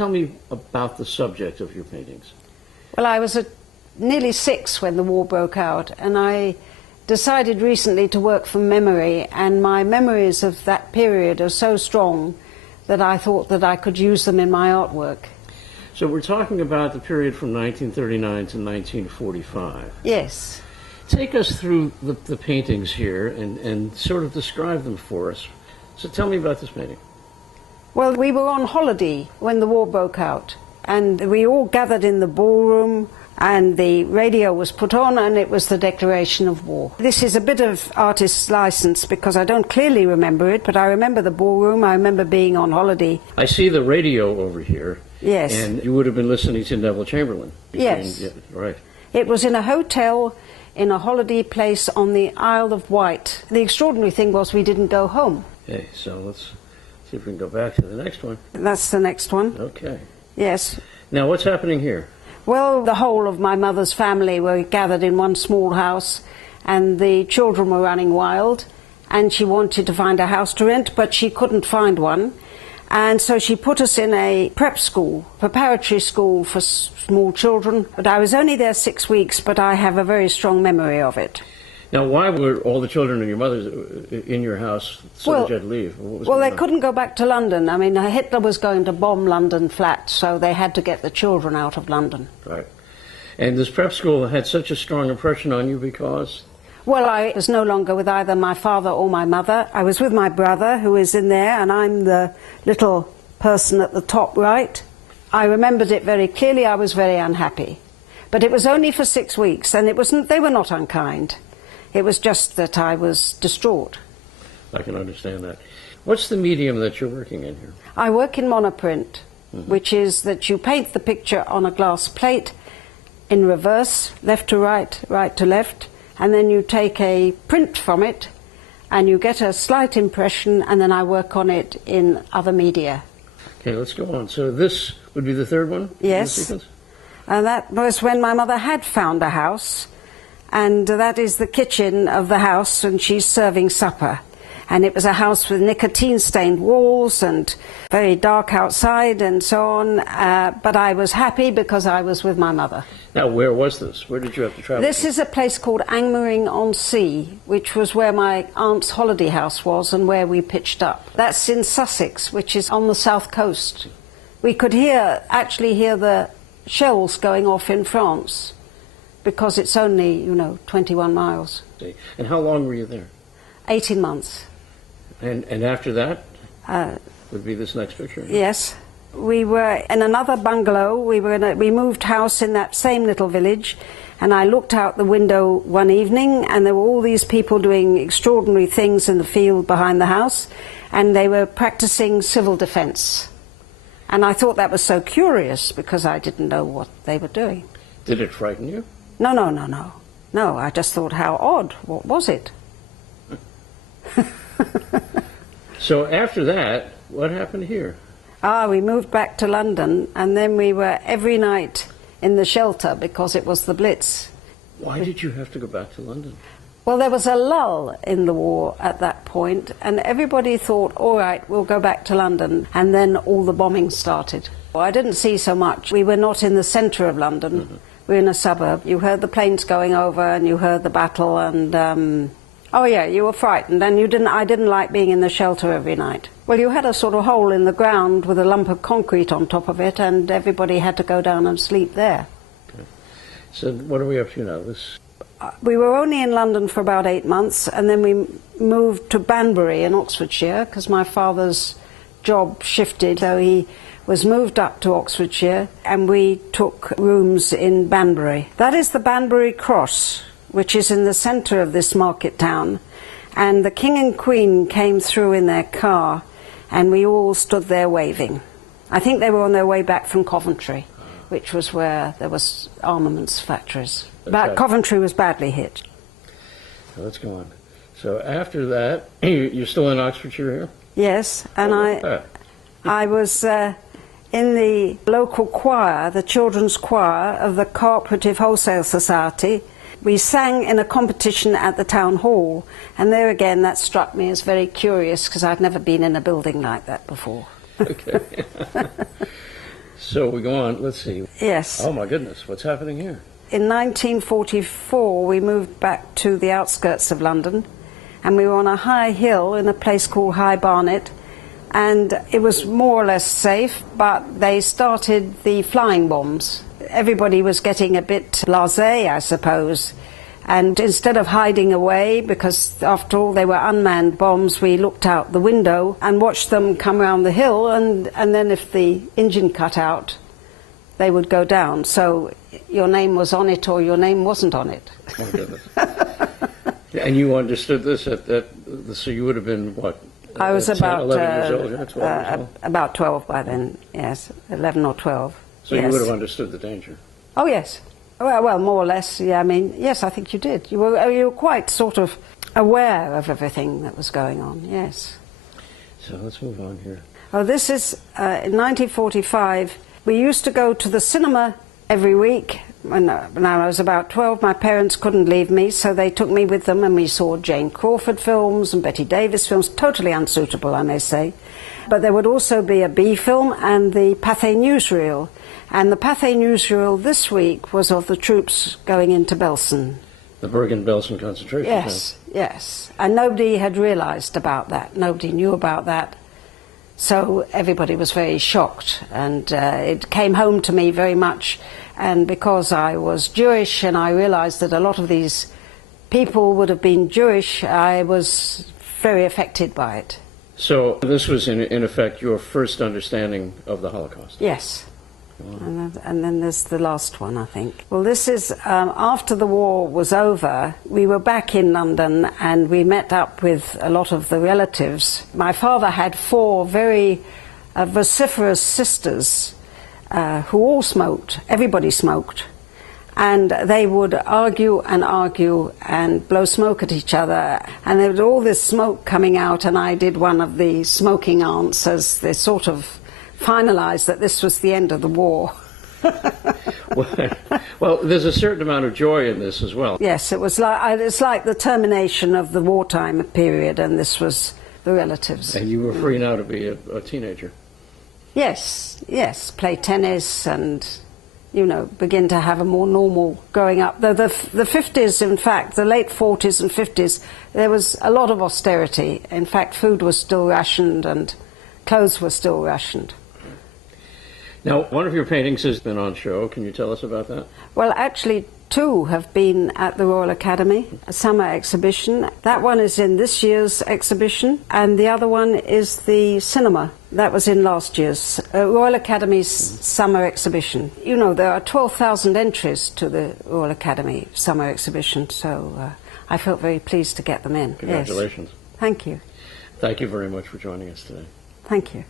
tell me about the subject of your paintings? Well, I was nearly 6 when the war broke out, and I decided recently to work from memory, and my memories of that period are so strong that I thought that I could use them in my artwork. So we're talking about the period from 1939 to 1945. Yes. Take us through the paintings here and sort of describe them for us. So tell me about this painting. Well, we were on holiday when the war broke out, and we all gathered in the ballroom, and the radio was put on, and it was the declaration of war. This is a bit of artist's license because I don't clearly remember it, but I remember the ballroom, I remember being on holiday. I see the radio over here. Yes. And you would have been listening to Neville Chamberlain. Yes. Yeah, right. It was in a hotel in a holiday place on the Isle of Wight. The extraordinary thing was we didn't go home. Okay, so let's see if we can go back to the next one. That's the next one. Okay. Yes. Now, what's happening here? Well, the whole of my mother's family were gathered in one small house, and the children were running wild, and she wanted to find a house to rent, but she couldn't find one. And so she put us in a prep school, preparatory school for small children. But I was only there 6 weeks, but I have a very strong memory of it. Now, why were all the children and your mother in your house so that you had to leave? Well, they couldn't go back to London. I mean, Hitler was going to bomb London flat, so they had to get the children out of London. Right. And this prep school had such a strong impression on you because? Well, I was no longer with either my father or my mother. I was with my brother, who is in there, and I'm the little person at the top right. I remembered it very clearly. I was very unhappy. But it was only for 6 weeks, and they were not unkind. It was just that I was distraught. I can understand that. What's the medium that you're working in here? I work in monoprint, which is that you paint the picture on a glass plate in reverse, left to right, right to left, and then you take a print from it and you get a slight impression, and then I work on it in other media. Okay, let's go on. So this would be the third one? Yes. And that was when my mother had found a house, and that is the kitchen of the house, and she's serving supper. And it was a house with nicotine-stained walls and very dark outside and so on. But I was happy because I was with my mother. Now, where was this? Where did you have to travel? This is a place called Angmering-on-Sea, which was where my aunt's holiday house was and where we pitched up. That's in Sussex, which is on the south coast. We could actually hear the shells going off in France, because it's only, 21 miles. And how long were you there? 18 months. And after that would be this next picture? Yes. We were in another bungalow. We moved house in that same little village, and I looked out the window one evening, and there were all these people doing extraordinary things in the field behind the house, and they were practicing civil defense. And I thought that was so curious, because I didn't know what they were doing. Did it frighten you? No. No, I just thought, how odd. What was it? So after that, what happened here? We moved back to London, and then we were every night in the shelter because it was the Blitz. Why did you have to go back to London? Well, there was a lull in the war at that point, and everybody thought, all right, we'll go back to London, and then all the bombing started. Well, I didn't see so much. We were not in the centre of London. We were in a suburb. You heard the planes going over, and you heard the battle, and oh yeah, you were frightened, and I didn't like being in the shelter every night. Well, you had a sort of hole in the ground with a lump of concrete on top of it, and everybody had to go down and sleep there. Okay. So what are we up to now? We were only in London for about 8 months, and then we moved to Banbury in Oxfordshire, because my father's job shifted, so he was moved up to Oxfordshire, and we took rooms in Banbury. That is the Banbury Cross, which is in the centre of this market town, and the King and Queen came through in their car, and we all stood there waving. I think they were on their way back from Coventry, which was where there was armaments factories. But Coventry was badly hit. So let's go on. So after that, you're still in Oxfordshire here? Yes, and I was in the local choir, the children's choir of the Cooperative Wholesale Society. We sang in a competition at the town hall, and there again that struck me as very curious because I'd never been in a building like that before. Okay. So we go on, let's see. Yes. Oh my goodness, what's happening here? In 1944, we moved back to the outskirts of London, and we were on a high hill in a place called High Barnet, and it was more or less safe, but they started the flying bombs. Everybody was getting a bit blasé, I suppose, and instead of hiding away, because after all they were unmanned bombs, we looked out the window and watched them come around the hill, and then if the engine cut out, they would go down. So your name was on it or your name wasn't on it. Oh my goodness. And you understood this so you would have been, what? I was 10, about 11 years old, yeah, 12 years old. About 12 by then, yes, 11 or 12. So yes. you would have understood the danger. Oh yes, well, more or less. Yeah, I mean, yes, I think you did. You were quite sort of aware of everything that was going on. Yes. So let's move on here. Oh, this is in 1945. We used to go to the cinema every week. When I was about 12, my parents couldn't leave me, so they took me with them, and we saw Jane Crawford films and Betty Davis films, totally unsuitable, I may say. But there would also be a B film and the Pathé newsreel. And the Pathé newsreel this week was of the troops going into Belsen. The Bergen-Belsen concentration camp. Yes, yes. And nobody had realised about that. Nobody knew about that. So everybody was very shocked, and it came home to me very much. And because I was Jewish and I realised that a lot of these people would have been Jewish, I was very affected by it. So this was, in effect, your first understanding of the Holocaust? Yes. And then there's the last one, I think. Well, this is after the war was over. We were back in London and we met up with a lot of the relatives. My father had 4 very vociferous sisters who all smoked. Everybody smoked. And they would argue and blow smoke at each other. And there was all this smoke coming out, and I did one of the smoking aunts as they sort of finalised that this was the end of the war. Well, there's a certain amount of joy in this as well. Yes, it's like the termination of the wartime period, and this was the relatives. And you were free now to be a teenager. Yes, yes, play tennis and, you know, begin to have a more normal growing up. The 50s, in fact, the late 40s and 50s, there was a lot of austerity. In fact, food was still rationed and clothes were still rationed. Now, one of your paintings has been on show. Can you tell us about that? Well, actually, 2 have been at the Royal Academy, a summer exhibition. That one is in this year's exhibition, and the other one is the cinema. That was in last year's Royal Academy's summer exhibition. You know, there are 12,000 entries to the Royal Academy summer exhibition, so I felt very pleased to get them in. Congratulations. Yes. Thank you. Thank you very much for joining us today. Thank you.